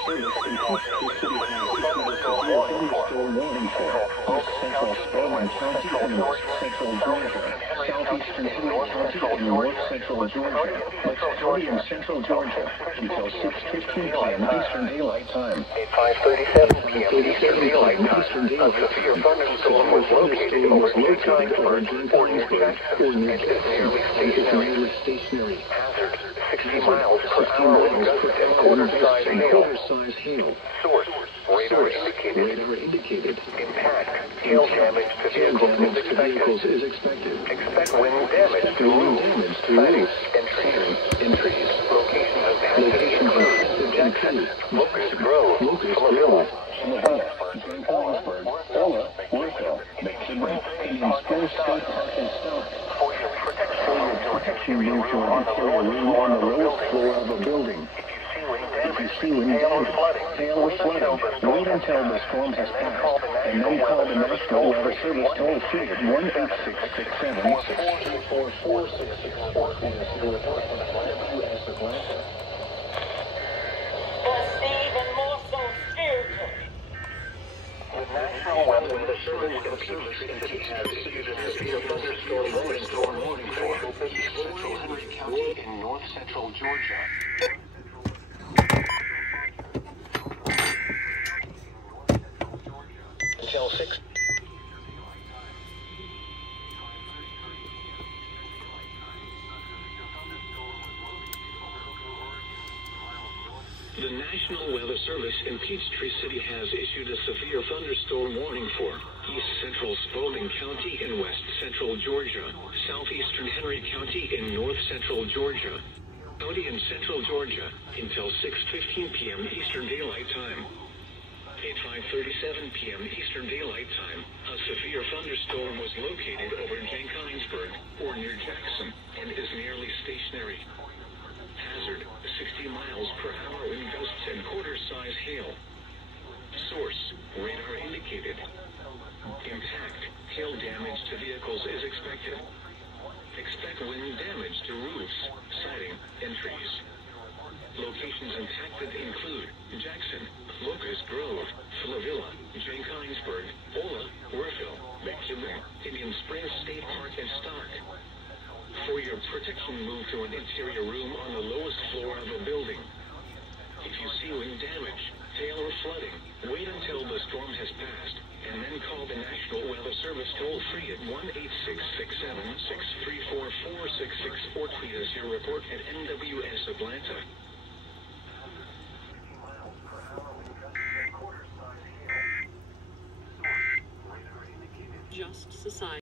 Service in Peachtree City has issued a severe thunderstorm warning for East Central Spalding County and West Central Georgia, Southeastern Henry County and North Central Georgia, Bucks County and Central Georgia until 6:15 p.m. Eastern Daylight Time. At 5:37 p.m. Eastern Daylight Time, a severe thunderstorm was located over Jacksonburg or near Jackson and is nearly stationary. Hazard: 60 miles per hour wind gusts and quarter-size hail. Source: radar indicated. Impact: hail damage to vehicles is expected. Expect wind damage to roofs, sidings, and trees. Locations impacted include Jackson, Locust Grove, Philadelphia, St. Collinsburg, Ola, Warsaw, McKinley, Indian Springs State Park and Stock. For your protection, Move to an interior room on the lowest floor of a building. If you see wind damage, hail or flooding, wait until the storm has passed, and then call the National Weather Service toll-free at 1-866-67-634-4664 and it's your report from WABE-FM Atlanta. the National Weather Service in Peachtree City has issued a severe thunderstorm warning for East Central Henry County in North Central Georgia. Until 6. The National Weather Service in Peachtree City has issued a severe thunderstorm warning for East Central Spalding County in West Central Georgia, Southeastern Henry County in North Central Georgia, County in Central Georgia until 6:15 p.m. Eastern Daylight Time. At 5:37 p.m. Eastern Daylight Time, a severe thunderstorm was located over Jenkinsburg or near Jackson and is nearly stationary. Hazard: 60 miles per hour wind gusts and quarter-size hail. Source: radar indicated. Impact: hail damage to vehicles is expected. Expect wind damage to roofs, siding, and trees. Locations impacted include Jackson, Locust Grove, Philadelphia, Jenkinsburg, Ola, Warfield, McKinley, Indian Springs State Park, and Stock. For your protection, move to an interior room on the lowest floor of a building. If you see wind damage, hail, or flooding, wait until the storm has passed, and then call the National Weather Service toll-free at 1-866-7-634-4664. Tweet us your report at NWS Atlanta. Just Society.